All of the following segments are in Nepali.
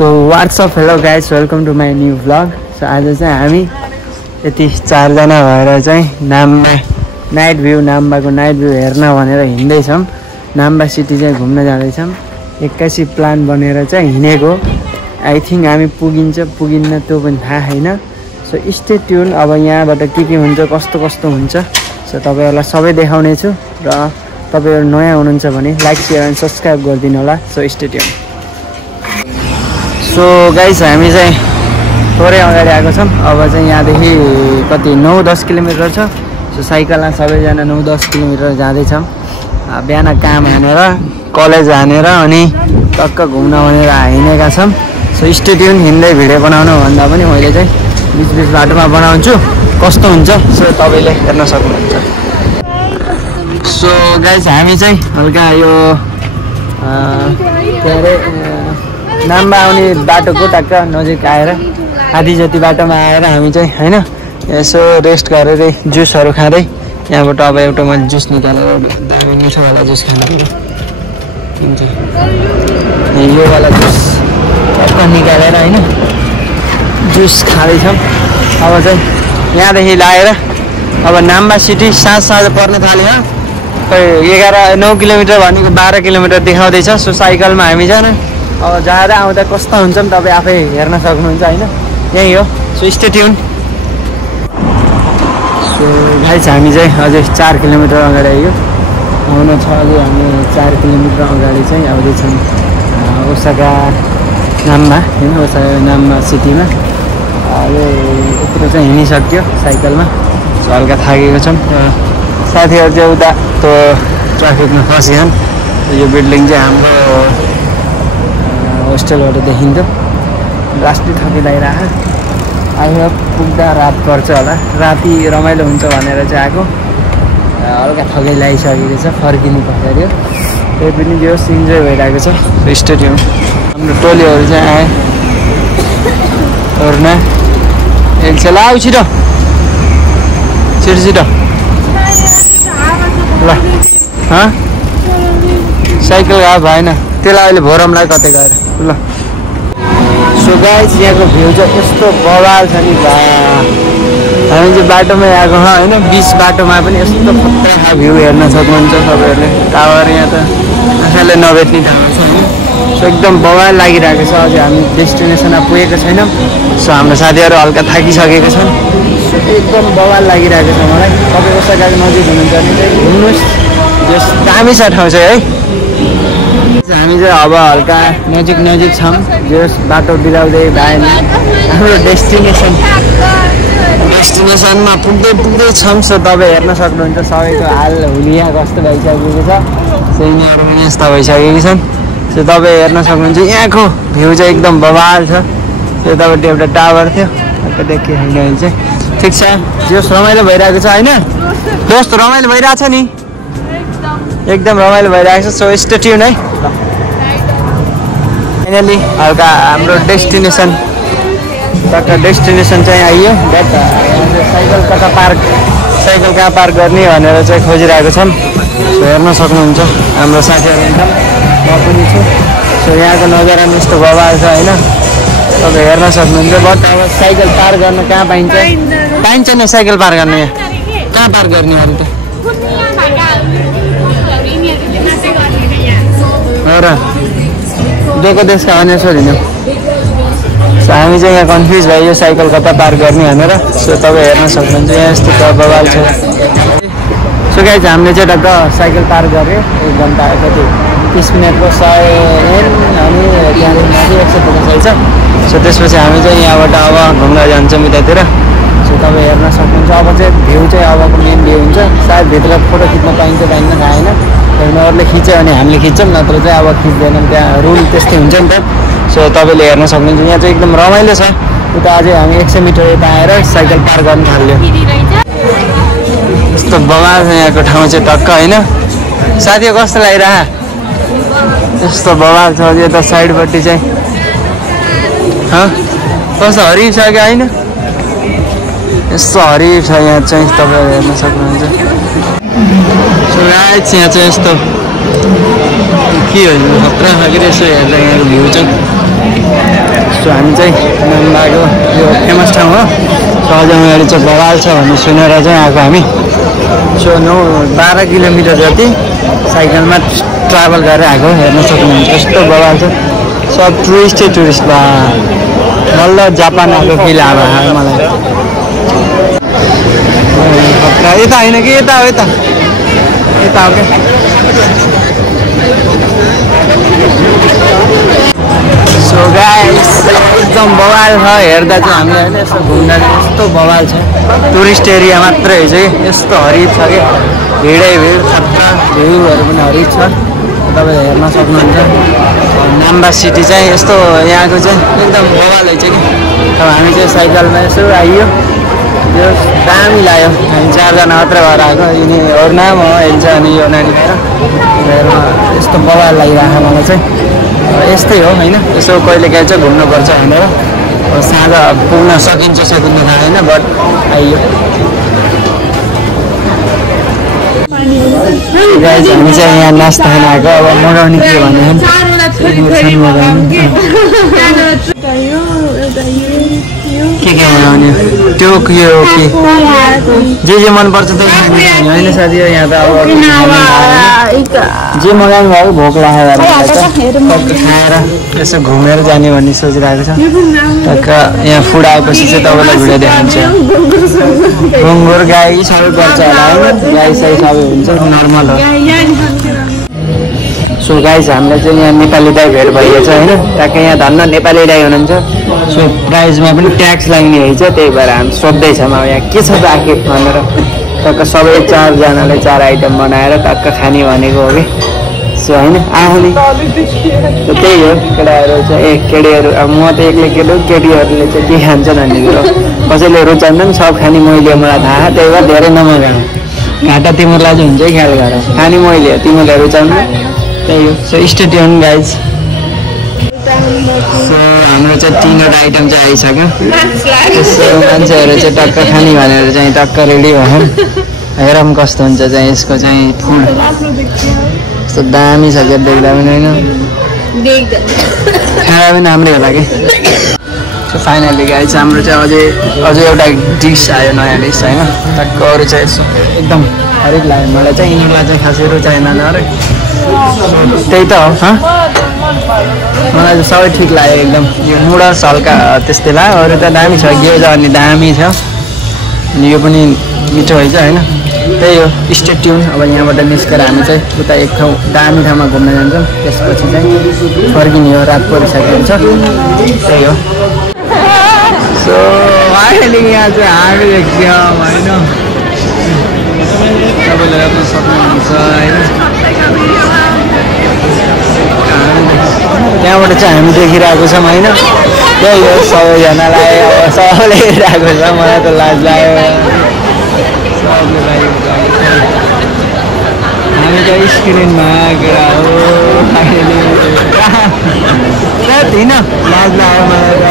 So what's up hello guys welcome to my new vlog. So आज चाहिँ हामी यति 4 जना भएर चाहिँ नाम्बा नाइट भ्यू नाम्बाको नाइट भ्यू हेर्न भनेर हिँड्दैछौँ। नाम्बा सिटी चाहिँ घुम्न जाँदैछौँ। 81 प्लान बनेर चाहिँ हिँडेको। आई थिङ्क हामी पुगिन्छ पुगिन्न त्यो पनि थाहा छैन। So stay tune. अब यहाँबाट के हुन्छ कस्तो कस्तो हुन्छ सो तपाईँहरूलाई सबै देखाउने छु। र तपाईँहरू नयाँ हुनुहुन्छ भने लाइक सेयर एन्ड सब्सक्राइब गरिदिनु होला। So stay tune. So guys हामी चाहिँ थोरै अगाडि आएको छौँ। अब चाहिँ यहाँदेखि कति 9-10 किलोमिटर छ। सो साइकलमा सबैजना 9-10 किलोमिटर जाँदैछौँ। बिहान काम हानेर कलेज हानेर अनि टक्क घुम्न भनेर हिँडेका छौँ। So stay tune. हिँड्दै भिडियो बनाउनु भन्दा पनि मैले चाहिँ बिच बाटोमा बनाउँछु कस्तो हुन्छ सो तपाईँले हेर्न सक्नुहुन्छ। सो गाइस हामी चाहिँ हल्का यो के अरे नाम्बा आउने बाटोको टक्क नजिक आएर आधी जति बाटोमा आएर हामी चाहिँ होइन यसो रेस्ट गरेर जुसहरू खाँदै यहाँबाट अब एउटा मैले जुस निकालेर दामी मिठोवाला जुस खानु हुन्छ। योवाला जुस टक्क निकालेर होइन जुस खाँदैछौँ। अब चाहिँ यहाँदेखि लाएर अब नाम्बा सिटी साँझ पर्न थाल्यो। खै 11-9 किलोमिटर भनेको 12 किलोमिटर देखाउँदैछ। सो साइकलमा हामी जान अब जाँदा आउँदा कस्तो हुन्छ नि तपाईँ आफै हेर्न सक्नुहुन्छ होइन। यही हो। So stay tune. So guys हामी चाहिँ अझै 4 किलोमिटर अगाडि आइयो। आउनु छ अझै हामी 4 किलोमिटर अगाडि चाहिँ आउँदैछौँ ओसाका नाममा होइन ओसाका नाममा सिटीमा। यो यत्रो चाहिँ हिँडिसक्यो साइकलमा। सो हल्का थाकेको छौँ। साथीहरू चाहिँ उता त्यो ट्राफिकमा फसिन्छन्। यो बिल्डिङ चाहिँ हाम्रो होस्टेलबाट देखिन्थ्यो। लास्टै थपी लगाइरहेको आयो। पुग्दा रात पर्छ होला। राति रमाइलो हुन्छ भनेर चाहिँ आएको। हल्का थकै लगाइसकेको छ। फर्किनु पऱ्यो। त्यही पनि जो इन्जोय भइरहेको छ स्टेडियम। हाम्रो टोलीहरू चाहिँ आए हेर्न। एक छ ला छिटो छिटो छिटो ल साइकल गएको भएन त्यसलाई अहिले भोरमलाई कतै गएर ल। सो गाइस यहाँको भ्यू चाहिँ यस्तो बवाल छ नि बा। हामी चाहिँ बाटोमै आएको होइन। बिच बाटोमा पनि यस्तो खतरा भ्यू हेर्न सक्नुहुन्छ तपाईँहरूले। टावर यहाँ त आँखाले नभेट्ने टावर छ होइन। सो एकदम बवाल लागिरहेको छ। अझै हामी डेस्टिनेसनमा पुगेको छैनौँ। सो हाम्रो साथीहरू हल्का थाकिसकेको छन्। सो एकदम बवाल लागिरहेको छ मलाई। तपाईँ ओसाकाको नजिक हुनुहुन्छ भने चाहिँ घुम्नुहोस्। यस दामी छ ठाउँ चाहिँ है। हामी चाहिँ अब हल्का नजिक छौँ। जस बाटो बिराउँदै भएन हाम्रो डेस्टिनेसनमा पुग्दै छौँ। सो तपाईँ हेर्न सक्नुहुन्छ सबैको हाल हुलिया कस्तो भइसकेको छ। सिङ्गहरू पनि यस्ता भइसकेको छन्। सो तपाईँ हेर्न सक्नुहुन्छ यहाँको भ्यू चाहिँ एकदम बवाल छ। त्यो तपाईँले एउटा टावर थियो हल्का देखिहाल्नु अहिले चाहिँ ठिक छ। जस रमाइलो भइरहेको छ होइन दोस्त रमाइलो भइरहेको छ नि एकदम रमाइलो भइरहेको छ। सो स्टे ट्युन है। फाइनली हल्का हाम्रो डेस्टिनेसन चाहिँ आइयो। बट साइकल कहाँ पार्क गर्ने भनेर चाहिँ खोजिरहेको छौँ। सो हेर्न सक्नुहुन्छ हाम्रो साथीहरू एकदम म पनि छु। सो यहाँको नजारा पनि यस्तो बवाल छ होइन तपाईँ हेर्न सक्नुहुन्छ। बट अब साइकल पार्क गर्न कहाँ पाइन्छ नि साइकल पार्क गर्ने यहाँ कहाँ पार्क गर्ने अरू त र दिएको देशका अन्य छोडिनु। सो हामी चाहिँ यहाँ कन्फ्युज भयो साइकल कता पार्क गर्ने भनेर। सो तपाईँ हेर्न सक्नुहुन्छ यहाँ यस्तो बवाल छ। सो गाइस हामीले चाहिँ टक्क साइकल पार्क गऱ्यो 1 घन्टा कति 30 मिनटको 100 एन अनि त्यहाँदेखि माथि 150 छ। सो त्यसपछि हामी चाहिँ यहाँबाट अब घुम्न जान्छौँ उतातिर। सो तपाईँ हेर्न सक्नुहुन्छ। अब चाहिँ भ्यू चाहिँ अबको मेन भ्यू हुन्छ। सायद भित्र फोटो खिच्न पाइन्छ थाहा छैन। उनीहरूले खिच्यो भने हामीले खिच्छौँ नत्र चाहिँ अब खिच्दैनौँ। त्यहाँ रुल त्यस्तै हुन्छ नि त। सो तपाईँले हेर्न सक्नुहुन्छ यहाँ चाहिँ एकदम रमाइलो छ। उता अझै हामी 100 मिटर यता आएर साइकल पार्क गर्न थाल्यो। यस्तो बवाल छ यहाँको ठाउँ चाहिँ टक्क होइन। साथी कस्तो लागिरह यस्तो बवाल छ। यता साइडपट्टि चाहिँ कस्तो हरिफ छ क्या होइन यस्तो हरिफ छ यहाँ चाहिँ तपाईँहरू हेर्न सक्नुहुन्छ। सो गाइस यहाँ चाहिँ यस्तो के हो खतरा खालको यसो हेर्दा यहाँको भ्यू चाहिँ सो हामी चाहिँ नाम्बाको यो फेमस ठाउँ हो। सो अझ अगाडि चाहिँ बवाल छ भन्ने सुनेर चाहिँ आएको हामी। सो 12 किलोमिटर जति साइकलमा ट्राभल गरेर आएको हेर्न सक्नुहुन्छ। यस्तो बवाल छ, सब टुरिस्ट बा बल्ल जापान आएको फिल आयो मलाई। यता होइन कि यता हो, यता हो क्या। सो गाइस एकदम बवाल छ, हेर्दा चाहिँ हामीले होइन यस्तो घुम्दा चाहिँ यस्तो बवाल छ। टुरिस्ट एरिया मात्रै हो चाहिँ यस्तो हरिद छ कि भिडै भिड, खतरा भ्यूहरू पनि हरिद छ, तपाईँले हेर्न सक्नुहुन्छ। नाम्बा सिटी चाहिँ यस्तो यहाँको चाहिँ एकदम बवाल है चाहिँ कि। अब हामी चाहिँ साइकलमा यसो आइयो, यो दामी लाग्यो। हामी 4जना मात्र भएर आएको, यिनी अरुणा म हेर्छ अनि यो नानी भएर हेर्न यस्तो बवाल लागिरहेको मलाई चाहिँ। यस्तै हो होइन, यसो कहिले काहीँ चाहिँ घुम्नुपर्छ भनेर। साँझ पुग्न सकिन्छ सकिँदैन होइन, बट आइयो। गाइस हामी चाहिँ यहाँ नास्ता खान आएको। अब मगाउने के भने के मगाउने त्यो के हो कि जे मनपर्छ त्यही होइन साथी। यहाँ त अब जे मगाउनु भयो भोक लागेर खाएर यसो घुमेर जाने भन्ने सोचिरहेको छ। टक्क यहाँ फुड आएपछि चाहिँ तपाईँलाई भिडियो देखाउँछ। गुङ्गुर गाई सबै पर्छ होला होइन, गाई साई सबै हुन्छ, नर्मल हो। सो गाइस हामीलाई चाहिँ यहाँ नेपाली दाइ भेट भइएको छ होइन, ट्याक्कै यहाँ धन्न नेपाली दाइ हुनुहुन्छ। सो प्राइजमा पनि ट्याक्स लाग्ने रहेछ, त्यही भएर हामी सोध्दैछौँ अब यहाँ के छ त आखिर भनेर। टक्क सबै 4जनाले 4 आइटम बनाएर टक्क खाने भनेको हो कि। सो होइन आउने त्यही हो, केटाहरू चाहिँ केटीहरू अब म त एक्लै केटो, केटीहरूले चाहिँ के खान्छन् भन्ने कुरो कसैले रुचाउँदैन, सब खाने मैले मलाई थाहा, त्यही भएर धेरै नमगाउँ। घाटा तिमीहरूलाई चाहिँ हुन्छ ख्याल गर, खाने मैले तिमीहरूले रुचाउनु, त्यही हो। So stay tune guys. So हाम्रो चाहिँ 3वटा आइटम चाहिँ आइसक्यो। यसो मान्छेहरू चाहिँ टक्क खाने भनेर चाहिँ टक्क रेडी भयो। हेरौँ कस्तो हुन्छ चाहिँ यसको चाहिँ फुड। यस्तो दामी छ क्या देख्दा पनि होइन, खाना पनि राम्रै होला कि। सो फाइनली गाइज हाम्रो चाहिँ अझै एउटा डिस आयो, नयाँ डिस होइन। टक्क अरू चाहिँ यसो एकदम हरेक लाग्यो मलाई चाहिँ, यिनीहरूलाई चाहिँ खासै रुचाएन अरे। त्यही त हो, मलाई चाहिँ सबै ठिक लाग्यो एकदम। यो नुडल्स हल्का त्यस्तै लाग्यो, अरू त दामी छ। ग्योजा अनि दामी छ, अनि यो पनि मिठो होइन होइन। त्यही हो, स्टे ट्युन। अब यहाँबाट निस्केर हामी चाहिँ उता एक ठाउँ दामी ठाउँमा घुम्न जान्छौँ, त्यसपछि चाहिँ फर्किने हो, रात परिसकेको छ, त्यही हो। सो अहिले यहाँ चाहिँ हामी देख्छौँ होइन, तपाईँले हेर्न सक्नुहुन्छ होइन। त्यहाँबाट चाहिँ हामी देखिरहेको छौँ होइन, त्यही हो। सबैजनालाई अब सबैले हेरिरहेको छ, मलाई त लाज लाग्यो, सबले लागेको छ। हामी चाहिँ स्क्रिनमा केटा हो होइन, लाज लाग्यो मलाई त।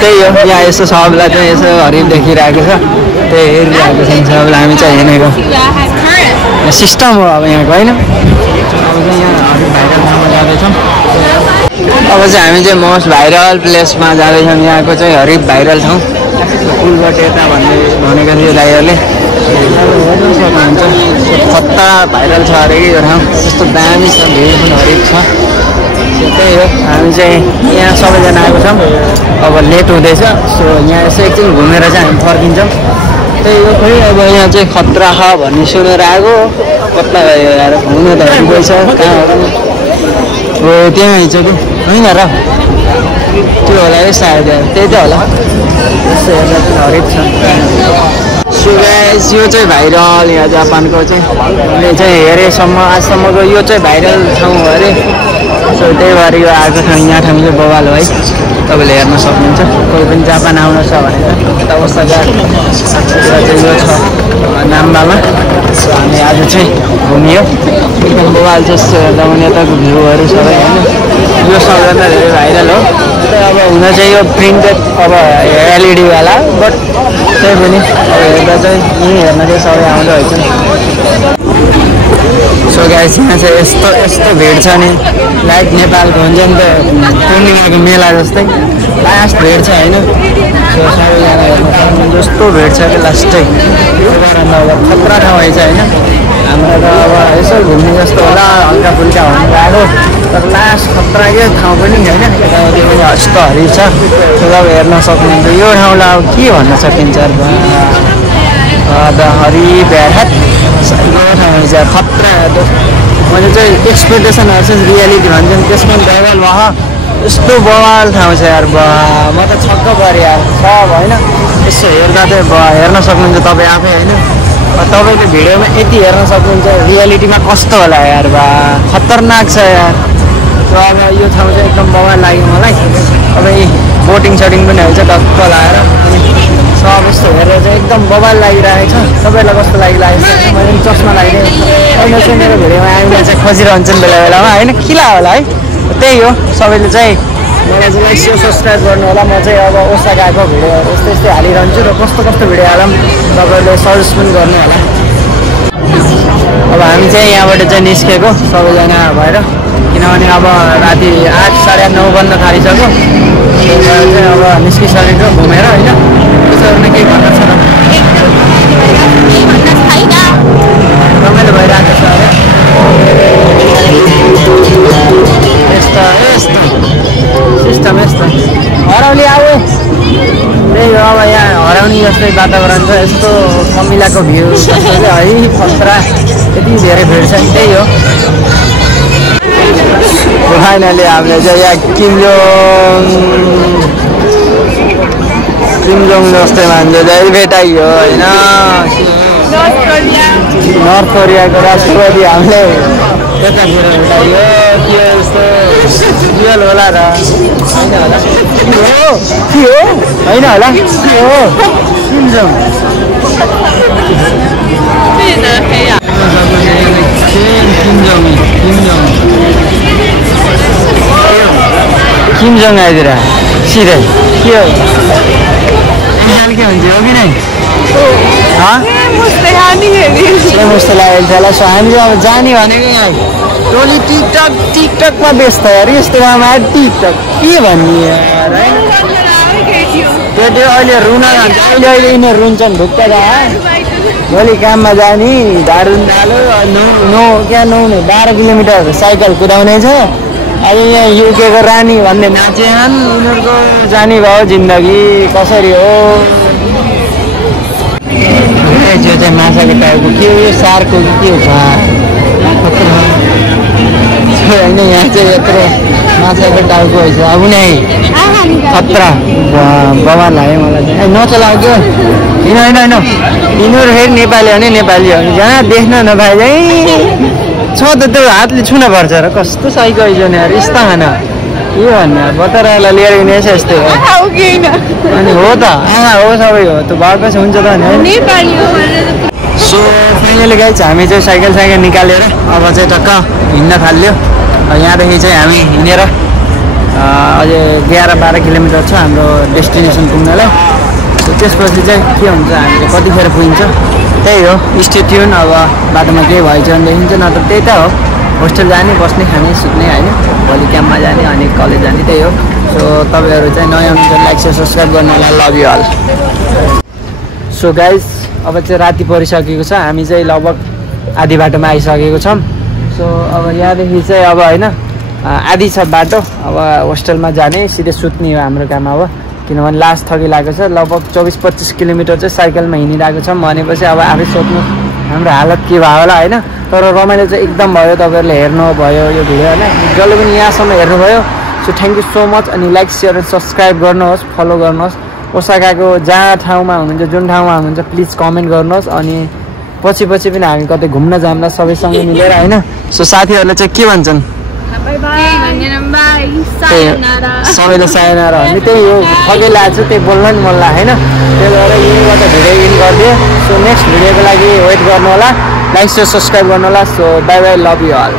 त्यही हो, यहाँ यसो सबलाई चाहिँ यसो हरिफ देखिरहेको छ, त्यही हेरिरहेको छ सबलाई। हामी चाहिँ हेरेको सिस्टम हो अब यहाँको होइन। अब चाहिँ यहाँ हरिफ भाइरल ठाउँमा जाँदैछौँ। अब चाहिँ हामी चाहिँ मोस्ट भाइरल प्लेसमा जाँदैछौँ, यहाँको चाहिँ हरिफ भाइरल ठाउँ। पुलबाट यता भनेको थियो दाइहरूले, हेर्नु सक्नुहुन्छ। खतरा भाइरल छ अरे कि यो ठाउँ, यस्तो दामी छ, भिड पनि हरिफ छ। त्यही हो, हामी चाहिँ यहाँ सबैजना आएको छौँ। अब लेट हुँदैछ, सो यहाँ यसो एकछिन घुमेर चाहिँ हामी फर्किन्छौँ। त्यही हो, खोइ अब यहाँ चाहिँ खतरा छ भन्ने सुनेर आएको, कता भयो आएर घुम्नु त गएको छ कहाँहरू हो, त्यहाँ आइन्छ कि होइन र, त्यो होला है सायद, त्यही त होला। यस्तो हेर्दा पनि हरिफ छ। सो गाइस यो चाहिँ भाइरल यहाँ जापानको चाहिँ हेरेसम्म आजसम्मको यो चाहिँ भाइरल ठाउँ हो अरे। सो त्यही भएर यो आएको ठाउँ, यहाँ ठाउँ चाहिँ बवाल हो है, तपाईँले हेर्न सक्नुहुन्छ। कोही पनि जापान आउनु छ भनेर यता ओसाका चाहिँ यो छ नाम्बामा। सो हामी आज चाहिँ घुमियो, एकदम बवाल छ। यस्तो हेर्दा पनि यताको भ्यूहरू सबै होइन, यो सबभन्दा धेरै भाइरल हो। अब हुन चाहिँ यो प्रिन्टेड अब एलइडीवाला, बट त्यही पनि अब हेर्दा चाहिँ यहीँ हेर्न चाहिँ सबै आउँदो रहेछ। सो गाइस यहाँ चाहिँ यस्तो भिड छ नि, लाइक नेपालको हुन्छ नि त पूर्णिमाको मेला जस्तै लास्ट भेट छ होइन त्यो सबैजना हेर्नु सक्नु जस्तो भेट छ कि लास्टै त्यो कारण अब खतरा ठाउँ रहेछ होइन हाम्रो त अब यसो घुम्ने जस्तो होला हल्का फुल्का हुनु गएको तर लास्ट खतरा के ठाउँ पनि होइन यताउति पनि यस्तो हरि छ त्यो अब हेर्न सक्नुहुन्छ यो ठाउँलाई अब के भन्न सकिन्छ हरि भ्याट यो ठाउँ चाहिँ खतरा मैले चाहिँ एक्सपेक्टेसनहरू चाहिँ रियालिटी भन्छन् त्यसमा बवाल वह यस्तो बवाल ठाउँ छ यार बा म त छक्क परेँ यार सब होइन यसो हेर्दा चाहिँ हेर्न सक्नुहुन्छ तपाईँ आफै होइन तपाईँले भिडियोमा यति हेर्न सक्नुहुन्छ रियालिटीमा कस्तो होला यार बा खतरनाक छ यार अब यो ठाउँ चाहिँ एकदम बवाल लाग्यो मलाई तपाईँ बोटिङ सटिङ पनि हुन्छ टक्क लाएर सब यस्तो हेरेर चाहिँ एकदम बवाल लागिरहेको छ तपाईँलाई कस्तो लागिरहेको छ मैले पनि चस्मा लगाइदिएँ अहिले चाहिँ मेरो भिडियोमा आइले चाहिँ खोजिरहन्छन् बेला बेलामा होइन किला होला है त्यही हो सबैले चाहिँ मलाई चाहिँ लाइक सेयर सब्सक्राइब गर्नु होला म चाहिँ अब ओसाकाको भिडियोहरू यस्तै यस्तै हालिरहन्छु र कस्तो कस्तो भिडियो हालौँ तपाईँहरूले सजेस्ट पनि गर्नु होला अब हामी चाहिँ यहाँबाट चाहिँ निस्केको सबैजना भएर किनभने अब राति 8 साढे 9 बज्न थालिसक्यो त्यही भएर चाहिँ अब निस्किसकेको घुमेर होइन त्यसरी नै केही भन्न छ र रमाइलो भइरहेको छ अरे यस्तो यस्तो सिस्टम यस्तो हराउने अब त्यही हो अब यहाँ हराउने जस्तै वातावरण छ यस्तो कमिलाको भ्यू जस्तोले है खतरा यति धेरै भिड छ त्यही हो फाइनली हामीले चाहिँ यहाँ किमजोङ जस्तै मान्छे चाहिँ भेटाइयो होइन नर्थ कोरियाको राष्ट्रपति हामीले यतातिर भेटाइयो के यस्तो रियल होला र होइन होला के हो होइन होला के हो किमजोङ किमजोङ आइदिएर सिधै के हो के हुन्छ हो कि नै जस्तो लागेको थियो होला सो हामीले अब जाने भनेको यहाँ टोली टिकटकमा व्यस्त यार यस्तो ठाउँमा टिकटक के भन्ने यार होइन त्यो अहिले रुन जान्छ अहिले यिनीहरू रुन्छन् ढुक्क जा भोलि काममा जाने झाडु हालो क्या नुहाउने 12 किलोमिटर साइकल कुदाउने छ अहिले यहाँ युकेको रानी भन्ने नाचेन उनीहरूको जाने भयो जिन्दगी कसरी हो जो चाहिँ माछाको टाउको के हो यो सारको के हो होइन यहाँ चाहिँ यत्रो माछाको टाउको रहेछ अब नै खतरा बवाल लाग्यो मलाई चाहिँ नचलाएको होइन होइन होइन यिनीहरू फेरि नेपाली हो नि नेपाली हो जहाँ देख्न नपाए छ त त्यो हातले छुन पर्छ र कस्तो साइको आइज नि यार यस्तो खाना के भन्नु बतरालाई लिएर हिँडेछ यस्तै हो अनि हो त आमा हो सबै हो त्यो भएपछि हुन्छ त नि सो फाइनली गाइज हामी चाहिँ साइकल निकालेर अब चाहिँ टक्क हिँड्न थाल्यो यहाँदेखि चाहिँ हामी हिँडेर अझै 11-12 किलोमिटर छ हाम्रो डेस्टिनेसन पुग्नलाई त्यसपछि चाहिँ के हुन्छ हामीले कतिखेर पुगिन्छ त्यही हो स्टे ट्युन अब बाटोमा केही भएछ भने देखिन्छ नत्र त्यही त हो होस्टेल जाने बस्ने खाने सुत्ने होइन भोलि क्याम्पमा जाने अनि कलेज जाने त्यही हो सो तपाईँहरू चाहिँ नयाँ हुन्छ लाइक सेयर सब्सक्राइब गर्नु होला love you all so guys अब चाहिँ राति परिसकेको छ हामी चाहिँ लगभग आधी बाटोमा आइसकेको छौँ सो अब यहाँदेखि चाहिँ अब होइन आधी छ बाटो अब होस्टेलमा जाने सिधै सुत्ने हो हाम्रो काम अब किनभने लास्ट थकिरहेको छ लगभग 24-25 किलोमिटर चाहिँ साइकलमा हिँडिरहेको छौँ भनेपछि अब आफै सोध्नु हाम्रो हालत के भयो होला होइन तर रमाइलो चाहिँ एकदम भयो तपाईँहरूले हेर्नुभयो यो भिडियो होइन जसले पनि यहाँसम्म हेर्नुभयो so thank you so much अनि लाइक सेयर एन्ड सब्सक्राइब गर्नुहोस् फलो गर्नुहोस् ओसाकाको जहाँ ठाउँमा हुनुहुन्छ जुन ठाउँमा हुनुहुन्छ प्लिज कमेन्ट गर्नुहोस् अनि पछि पनि हामी कतै घुम्न जाँदा सबैसँग मिलेर होइन सो साथीहरूले चाहिँ के भन्छन् सबैले सायनारा भन्ने त्यही हो थकै लाग्छ त्यही बोल्न नि मन लाग्यो होइन त्यही भएर यहीँबाट भिडियो इन गरिदियो सो नेक्स्ट भिडियोको लागि वेट गर्नु होला लाइक सेयर सब्सक्राइब गर्नु होला so bye bye love you all